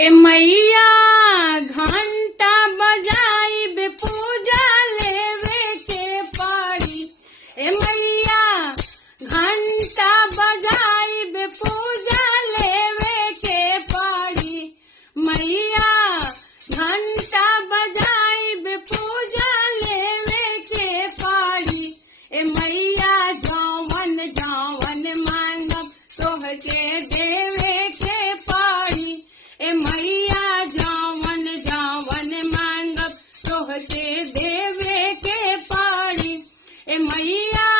ए मैया घंटा बजाइब पूजा लेवे के पड़ी। ए मैया घंटा बजाइब पूजा लेवे के पड़ी। मैया घंटा बजाइब पूजा लेवे के पड़ी। ए मैया जौवन जौवन मांगब तोहके देवे के पड़ी। ए मैया जौवन जौवन मांगब तोहके देवे के पड़ी। ए मैया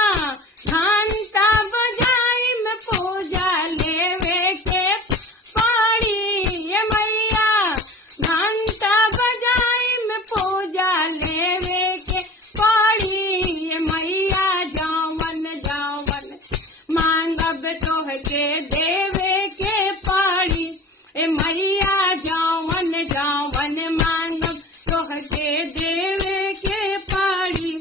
घंटा बजाइब पूजा लेवे के पड़ी। ए मैया घंटा बजाइब पूजा लेवे के पड़ी। ए मैया जौवन जौवन मांगब तोहके देवे के पड़ी। ए मैया जौवन जौवन मांगब तोहके देवे के पड़ी।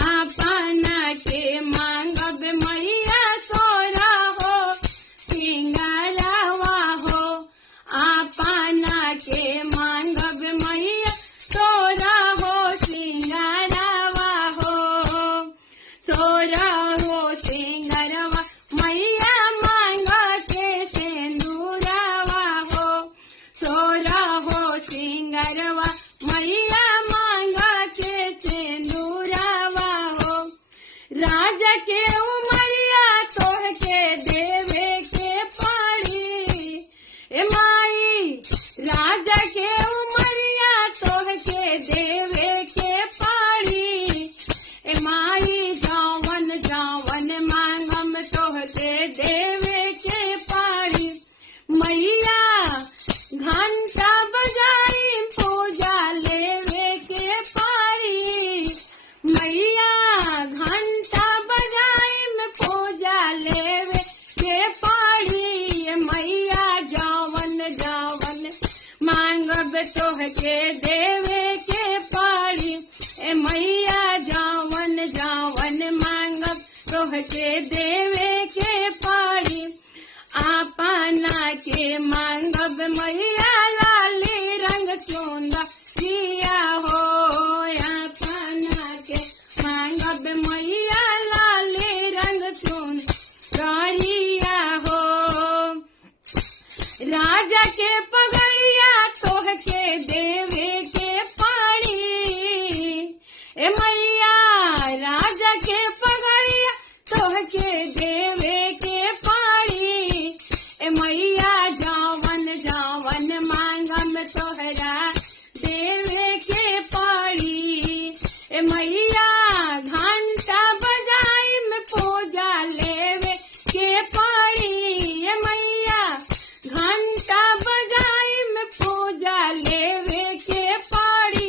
आपना के मांगब मैया तोरा हो सिंगारवा हो। आपना के मांगब मैया तोरा हो सिंगारवा हो। तोरा हो सिंगारवा मैया मांग के सिंदूरवा हो। तोरा हो सिंगारवा मैया मांग के सिंदूरवा हो। राजा के उमरिया तोहके देवे के पड़ी। ए माई राजा के उमरिया तोहके देवे के पड़ी। ए माई जौवन जौवन मांगम तोहके देवे के पड़ी। मैया घंटा बजाई पूजा लेवे के पड़ी। मैया घंटा बजाई पूजा लेवे के पड़ी। ए मैया जौवन जौवन मांगब तोहके देवे के पड़ी। ए मैया जौवन जौवन मांगब तोहके देवे के पड़ी। आपना के मांगब मैया लाली रंग चुंदा किया हो। आपना के मांगब मैया लाली रंग चुंदरिया हो। राजा के पगड़िया तोहके देवे के पड़ी। ए मैया राजा के पगड़िया तोहके देवे के पड़ी। ए मैया जौवन जौवन मांगम तोहरा देवे के पड़ी। ए मैया घंटा बजाइब पूजा लेवे के पड़ी। ए मैया घंटा बजाइब पूजा लेवे के पड़ी।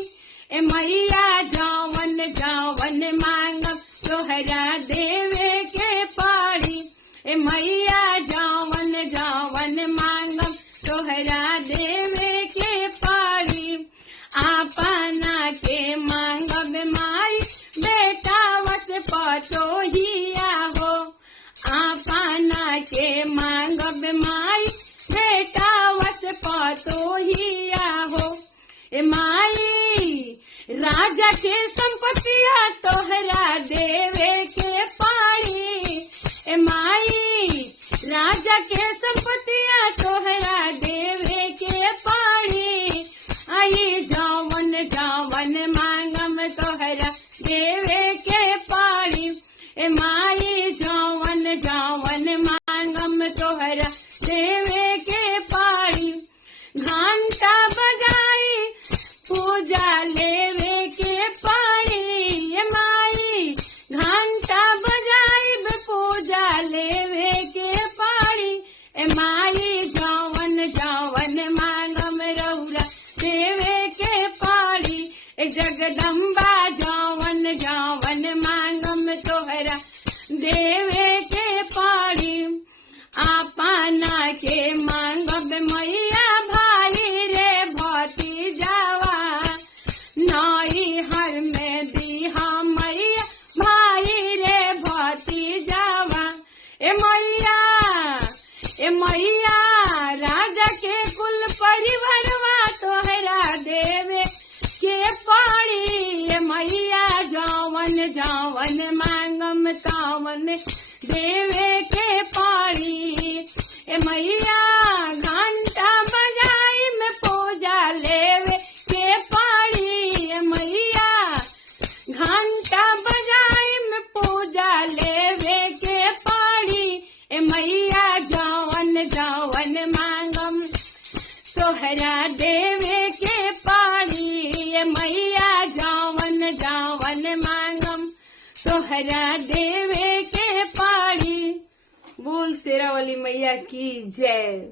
ए मैया जौवन जौवन मांगब तोहरा देवे के पड़ी। ए मैया जौवन जौवन मांगब तोहरा देवे के पड़ी। आपना के मांगब माई बेटा वस पतोहिया हो। आपना के मांगब माई बेटा वस पतोहिया हो। ए माई राजा के संपत्तिया तोहरा देवे के पड़ी। ए माई राजा के संपत्तिया तोहरा देवे के पड़ी। आई जौवन जौवन मांगम तोहरा देवे के पड़ी। ए माई जौवन जौवन मांगम तोहरा देवे के पड़ी। घंटा बजाई पूजा लेवे के पड़ी। ए माई घंटा बजाइब पूजा लेवे के पड़ी। ए माई जौवन जौवन मांगम रौरा देवे के पड़ी। ए जगदम्बा जौवन जौवन मांगम तोहरा देवे के पड़ी। आपना के मांगब मैया भाई रे भतीजावा। नई हर में दीहा मैया भाई रे भतीजावा। ए मैया राजा के कुल परिवारवा तोहरा देवे के पाड़ी। मैया जवन जवन मांगम तावन देवे के पाड़ी। मैया घंटा बजाई में पूजा लेवे के पाड़ी। मैया घंटा बजाई में पूजा लेवे के पाड़ी। मैया जवन जवन मांगम तोहरा देवे के पाड़ी। मैया जवन जवन मांगम तोहरा देवे के पाड़ी। बोल शेरावाली मैया की जय।